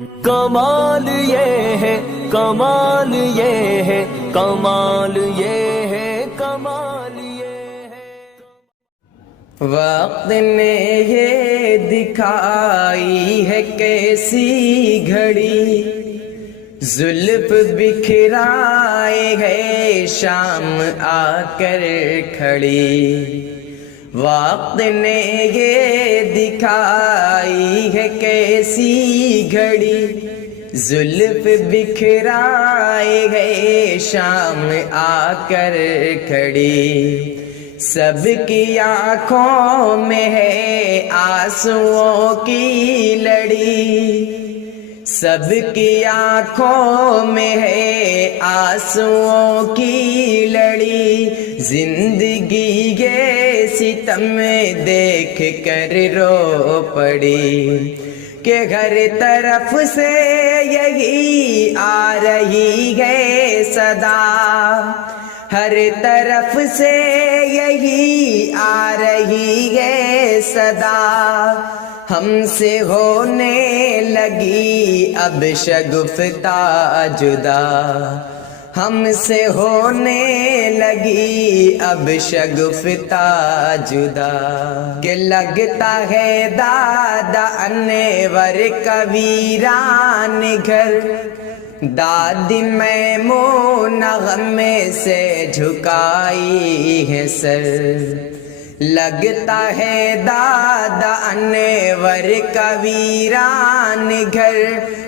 کمال یہ ہے، کمال یہ ہے، کمال یہ ہے، کمال یہ ہے۔ وقت نے یہ دکھائی ہے کیسی گھڑی، زلف بکھرائے ہے شام آ کر کھڑی۔ وقت نے یہ دکھائی ہے کیسی گھڑی، زلف بکھرائے ہے شام آ کر کھڑی۔ سب کی آنکھوں میں ہے آنسوؤں کی لڑی، سب کی آنکھوں میں ہے آنسوؤں کی لڑی۔ زندگی یہ ستم دیکھ کر رو پڑی، کہ ہر طرف سے یہی آ رہی ہے صدا، ہر طرف سے یہی آ رہی ہے صدا۔ ہم سے ہونے لگی اب شگفتہ جدا، ہم سے ہونے لگی اب شگفتہ جدا۔ کہ لگتا ہے دادا انور کا ویران گھر، دادی میمونہ غم سے جھکائی ہے سر۔ لگتا ہے دادا انور کا ویران گھر،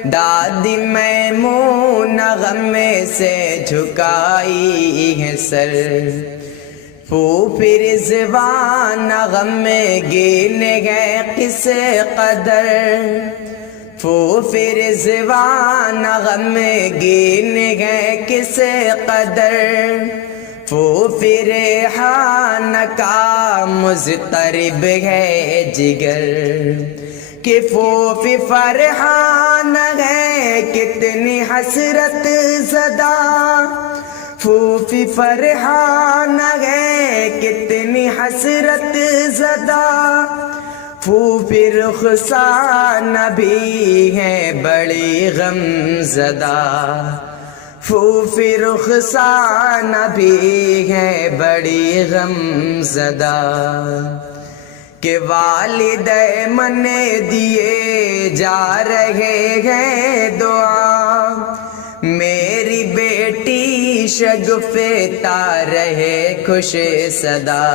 دادی میمونہ غم سے جھکائی ہے سر۔ پھوپھی رضوان غم گین ہے کس قدر، پھوپھی رضوان غم گین ہے کس قدر۔ پھوپھی ریحان کا مضطرب ہے جگر، کہ پھوپھی فرحان ہے کتنی حسرت زدہ، پھوپھی فرحان ہے کتنی حسرت زدہ۔ پھوپھی رخسانہ بھی ہے بڑی غم زدہ، پھوپھی رخسانہ بھی ہے بڑی غم زدہ۔ کہ والد من دیے جا رہے ہیں دعا، میری بیٹی شگفتہ رہے خوش صدا۔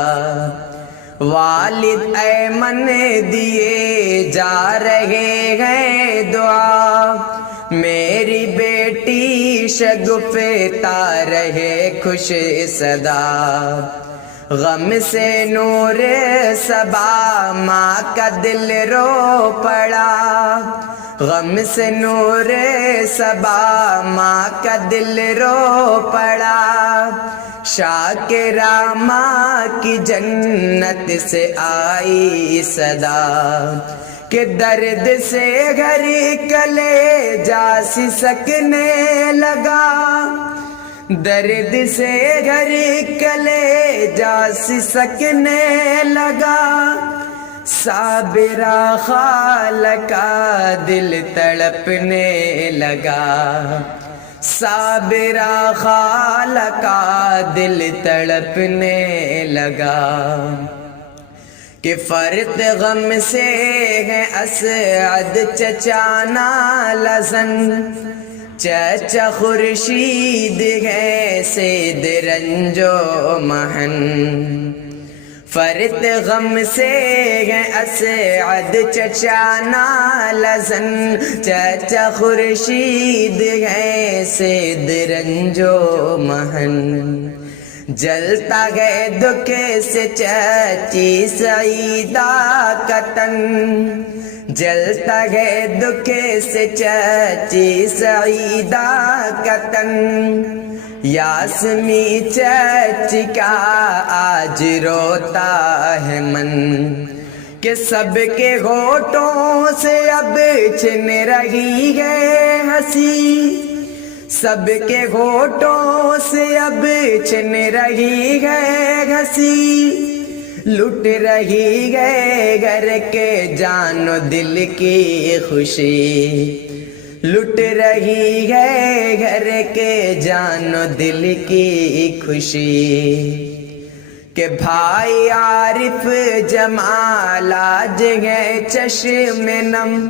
والد ایمن دیے جا رہے ہیں دعا، میری بیٹی شگفتہ رہے خوش صدا۔ غم سے نور صبا ماں کا دل رو پڑا، غم سے نور صبا ماں کا دل رو پڑا۔ شاکرہ ماں کی جنت سے آئی صدا، کہ درد سے گھر کلیجہ سسکنے لگا، درد سے گھر کلیجہ سسکنے لگا۔ صابرہ خالہ کا دل تڑپنے لگا، صابرہ خالہ کا دل تڑپنے لگا۔ کہ فرط غم سے ہے اسعد چچا نالزن، چچا خورشید ہے سید رنج و محن۔ فرط غم سے ہے اسعد چچا نالزن، چچا خورشید ہے سید رنج و محن۔ جلتا ہے دکھ سے چچی سعیدہ کا تن، جلتا ہے دکھ سے چچی سعیدہ کا تن۔ یاسمی چچی کا آج روتا ہے من، کہ سب کے ہونٹوں سے اب چھن رہی ہے ہنسی، سب کے ہونٹوں سے اب چھن رہی ہے ہنسی۔ لٹ رہی ہے گھر کے جان و دل کی خوشی، لٹ رہی ہے گھر کے جان و دل کی خوشی کہ بھائی عارف جمال آج ہے چشم نم،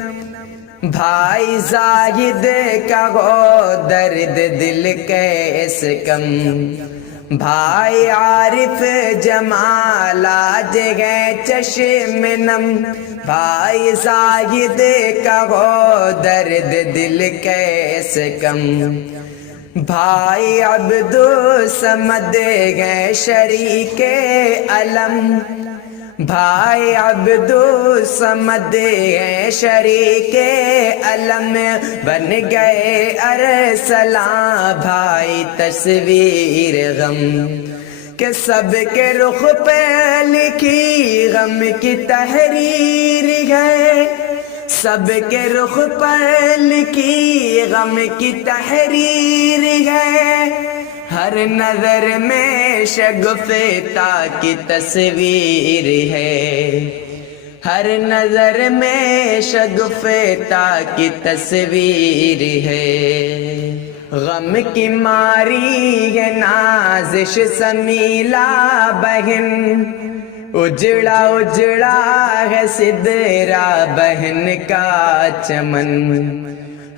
بھائی زاہد کا ہو درد دل کیسے کم، بھائی عارف جمال آج ہے چشم نم، بھائی زاہد کا ہو درد دل کیسے کم، بھائی عبدالصمد گئے شریک علم، بھائی عبدالصمد گئے شریک علم، بن گئے ارسلاں بھائی تصویر غم، کہ سب کے رخ پہ لکھی غم کی تحریر ہے، سب کے رخ پر لکھی غم کی تحریر ہے، ہر نظر میں شگفتہ کی تصویر ہے، ہر نظر میں شگفتہ کی تصویر ہے، غم کی ماری ہے نازش سمیلا بہن، اجڑا اجڑا ہے سدرا بہن کا چمن،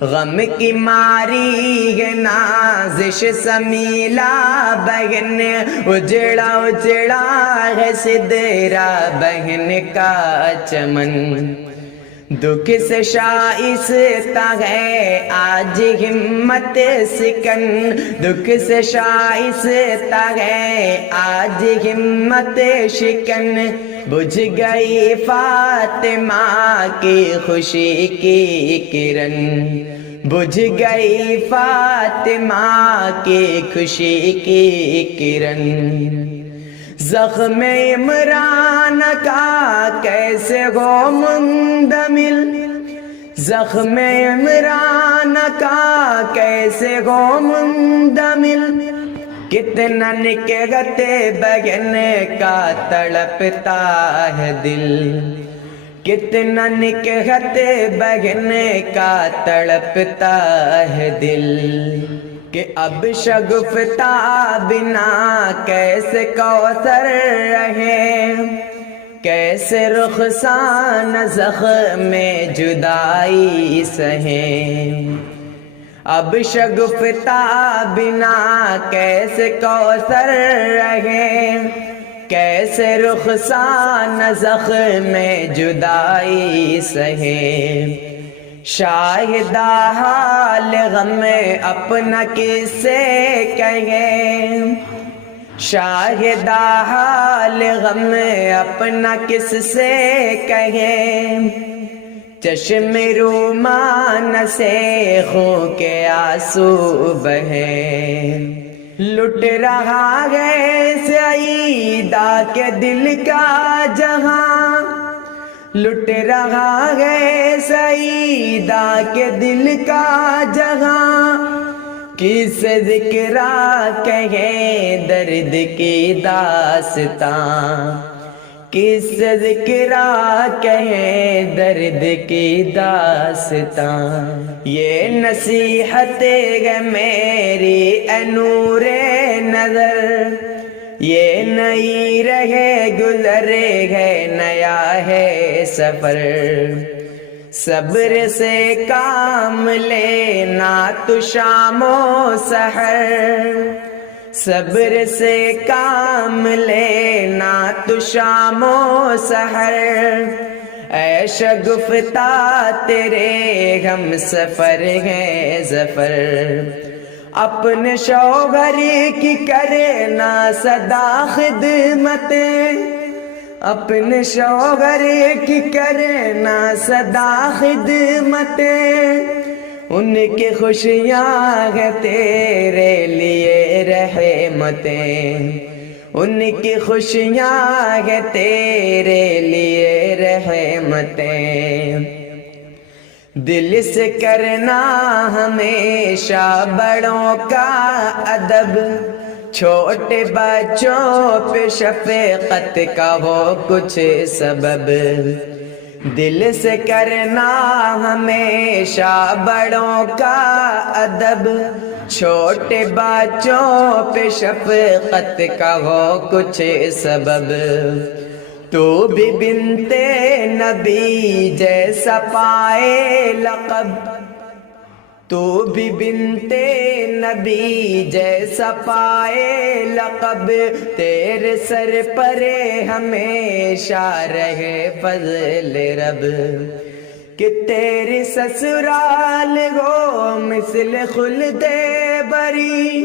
غم کی ماری ہے نازش سمیلا بہن، اجڑا اجڑا ہے سدرا بہن کا چمن، دکھ سے شائستہ ہے آج ہمت سکن، دکھ سے شائستہ ہے آج ہمت شکن، بجھ گئی فاطمہ کی خوشی کی کرن، بجھ گئی فاطمہ کی خوشی کی کرن، زخم عمران کا کیسے ہو مندمل، زخم عمران کا کیسے ہو مندمل، کتنا نکہت بہن کا تڑپتا ہے دل، کتنا نکہت بہن کا تڑپتا ہے دل، کہ اب شگفتہ بنا کیسے کوثر رہے، کیسے رخسان زخم جدائی سہیں، اب شگفتہ بنا کیسے کوثر رہے، کیسے رخسان زخم جدائی سہیں، شاہدہ حال غم اپنا کس سے کہیں، شاہدہ حال غم اپنا کس سے کہیں، چشم رومان سے خون کے آنسو بہیں، لٹ رہا ہے سعیدہ کے دل کا جہاں، لٹ رہا ہے سعیدہ کے دل کا جہاں، کس ذکرہ کہیں درد کی داستاں، کس ذکرہ کہیں درد کی داستاں، یہ نصیحت ہے میری اے نور نظر، یہ نئی رہے گزر ہے نیا ہے سفر، صبر سے کام لینا تو شام و سحر، صبر سے کام لینا تو شام و سحر، اے شگفتہ تیرے ہم سفر ہے ظفر، اپنے شوہر کی کرے نا صدا خدمتیں، اپنے شوہر کی کرے نا صدا خدمتیں، ان کی خوشیاں ہیں تیرے لیے رحمتیں، ان کی خوشیاں ہیں تیرے لیے رحمتیں، دل سے کرنا ہمیشہ بڑوں کا ادب، چھوٹے بچوں پہ شفقت کا ہو کچھ سبب، دل سے کرنا ہمیشہ بڑوں کا ادب، چھوٹے بچوں پہ شفقت کا ہو کچھ سبب، تو بھی بنت نبی جیسا پائے لقب، تو بھی بنت نبی جیسا پائے لقب، تیرے سر پر ہمیشہ رہے فضل رب، کہ تیری سسرال ہو مثل خلد بری،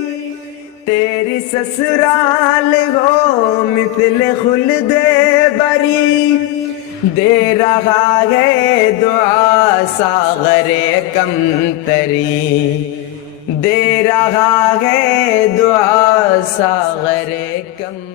تیری سسرال ہو مثل خلد بری، دے رہا ہے دعا ساغر کمتری، دے رہا ہے دعا ساغر کم